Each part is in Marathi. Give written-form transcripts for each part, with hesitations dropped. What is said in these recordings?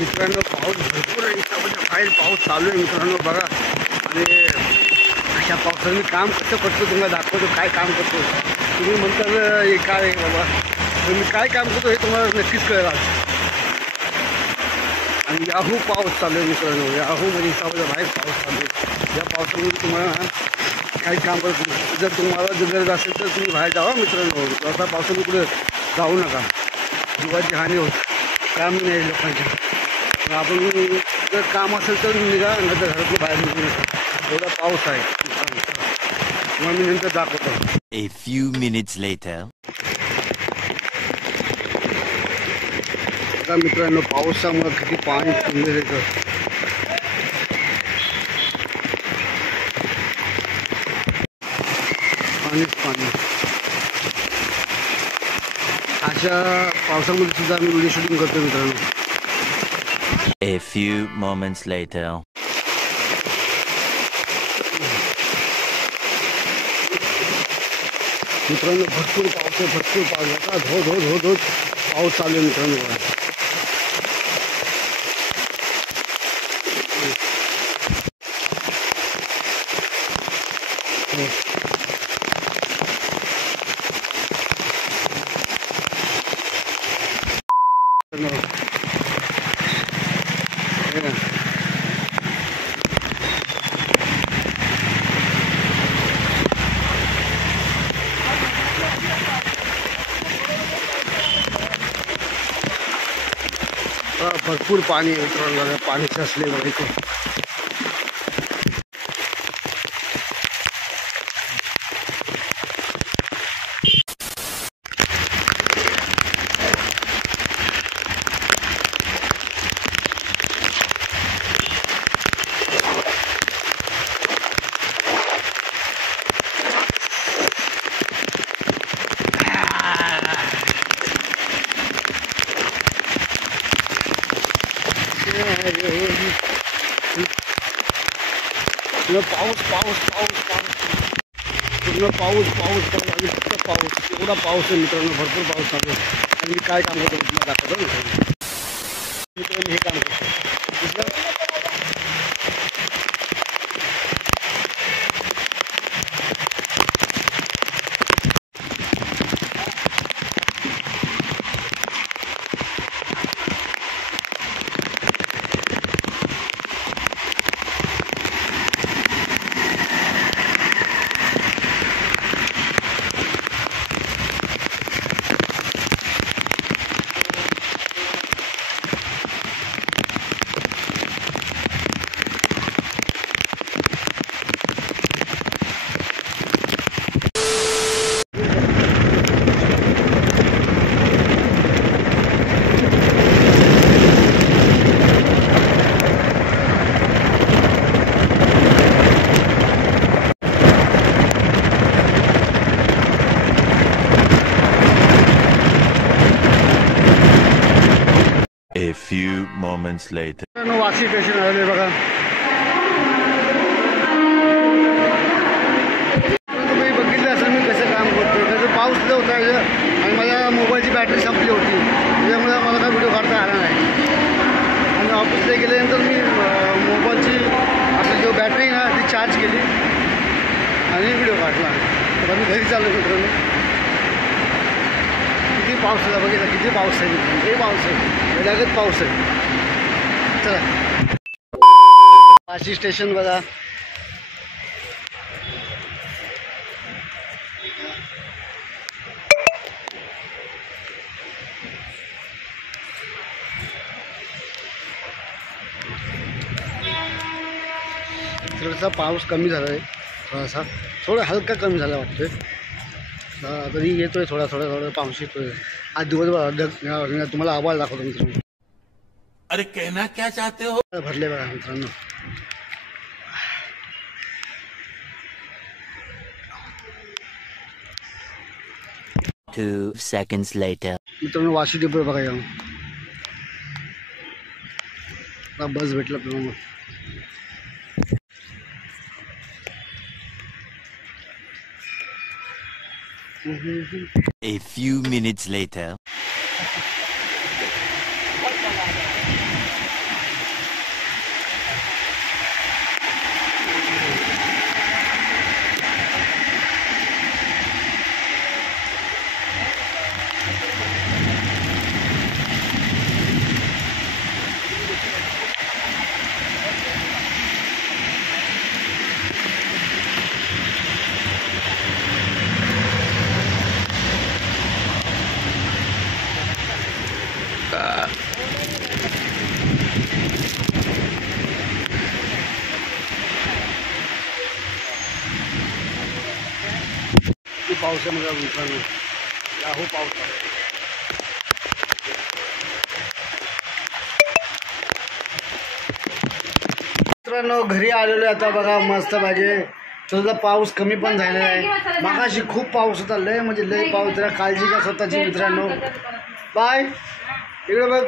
मित्रांनो पाऊस भरपूर आहे, इतका बाहेर पाऊस चालू आहे मित्रांनो बघा. आणि अशा पावसाने मी काम कसं करतो तुम्हाला दाखवतो, काय काम करतो. तुम्ही म्हणता हे काय आहे बाबा, तर मी काय काम करतो हे तुम्हाला नक्कीच कळेल आज. आणि याहू पाऊस चालू आहे मित्रांनो, याहू म्हणजे इतका बाहेर पाऊस चालू आहे. या पावसामध्ये तुम्हाला काही काम करतो. जर तुम्हाला जर गरज असेल तर तुम्ही बाहेर जावा मित्रांनो. असा पावसाने कुठे जाऊ नका, जीवाची हानी होत, काम नाही लोकांच्या. आपण जर काम असेल तर निघा, नंतर घरातून बाहेर निघू नका. एवढा पाऊस आहे. मग मी नंतर दाखवतो. A few minutes later. आता मित्रांनो पावसामुळे किती पाणी तुंबले येतं. पाणीच पाणी. अशा पावसामध्ये सुद्धा आम्ही व्हिडिओ शूटिंग करतो मित्रांनो. A few moments later. मित्रांनो भरपूर पाऊस आहे, भरपूर पाऊस आता धो धो धो धो पाऊस चालू आहे मित्रांनो. भरपूर पाणी आहे मित्रांनो, पाणी साचले बघा इथे. पाऊस पाऊस पाऊस पाऊस पूर्ण पाऊस पाऊस पाऊस फक्त पाऊस. एवढा पाऊस आहे मित्रांनो, भरपूर पाऊस चालू आहे. आणि मी काय काम करतो तुम्हाला दाखवतो मित्रांनो. हे काम करतो A few moments later. Vashi station आले बघा. तुम्ही बघितलं असेल मी कसं काम करतो. त्याचं पाऊस होता आणि माझ्या मोबाईलची बॅटरी संपली होती, त्याच्यामुळे मला काय व्हिडिओ काढता आला नाही. आणि ऑफिसला गेल्यानंतर मी मोबाईलची आपली जो बॅटरी ना ती चार्ज केली आणि व्हिडिओ काढला. तर आम्ही घरी चाललो मित्रांनो. किती पाऊस आहे बघितला, किती पाऊस आहे मित्रांनो. हे पाऊस आहे, लगत पाऊस आहे. चला वाशी स्टेशन बघा. थोडासा पाऊस कमी झाला आहे, थोडा हलका कमी झाला वाटतोय. तरी येतोय थोडा थोडा थोडा पाऊस येतोय. आज दिवसभर तुम्हाला आवाज दाखवतो मित्रांनो. अरे कहना क्या चाहते हो. भरले बघा मित्रांनो. Two seconds later. मित्रांनो वाशी डिपो बघा. या बस भेटला आपल्याला. A few minutes later. पावसामध्ये मित्रांनो, याहू पावसा. मित्रांनो घरी आलेलो आहे आता बघा मस्त पाहिजे. तुझा पाऊस कमी पण झालेला आहे. मगाशी खूप पाऊस होता, लय म्हणजे लय पाऊस. जरा काळजी घ्या स्वतःची मित्रांनो. बाय इकडे बघ,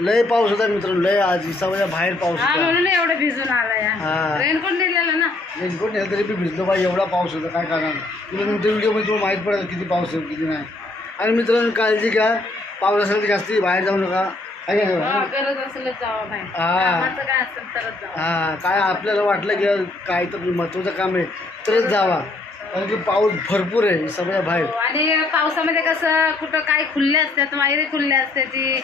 लय पाऊस होता मित्रांनो, लय आज इसावच्या बाहेर पाऊस होता म्हणून एवढं भिजून आला. रेनकोट नेलेलं ना, रेनकोट नेलं तरी बी भिजलो बाई. एवढा पाऊस होता काय करणार. तुला नंतर व्हिडिओमध्ये तुला माहीत पडेल किती पाऊस आहे किती नाही. आणि मित्रांनो काळजी घ्या, पाऊस असेल तर जास्ती बाहेर जाऊ नका. गरज असेल जावा बाहेर, कामाचं काय असेल तरच जावा. हां काय आपल्याला वाटलं की काय तर महत्त्वाचं काम आहे तरच जावा, कारण की पाऊस भरपूर आहे सगळ्या बाहेर. आणि पावसामध्ये कसं कुठं काय खुल्ले असतात, वायरे खुल्ले असते, ती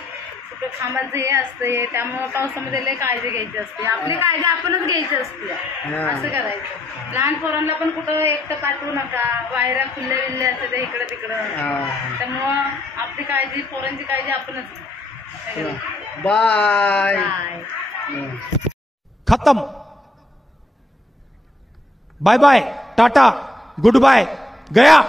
कुठं खांबाचं हे असते. त्यामुळे पावसामध्ये लय काळजी घ्यायची असते. आपली काळजी आपणच घ्यायची असते. असं करायचं. लहान पोरांना पण कुठं एकटं पाठवू नका. वायऱ्या खुल्ले विल्ले असते ते इकडं तिकडं. त्यामुळं आपली काळजी, पोरांची काळजी आपणच. बाय. खत्म. Bye bye, tata, good bye, गया.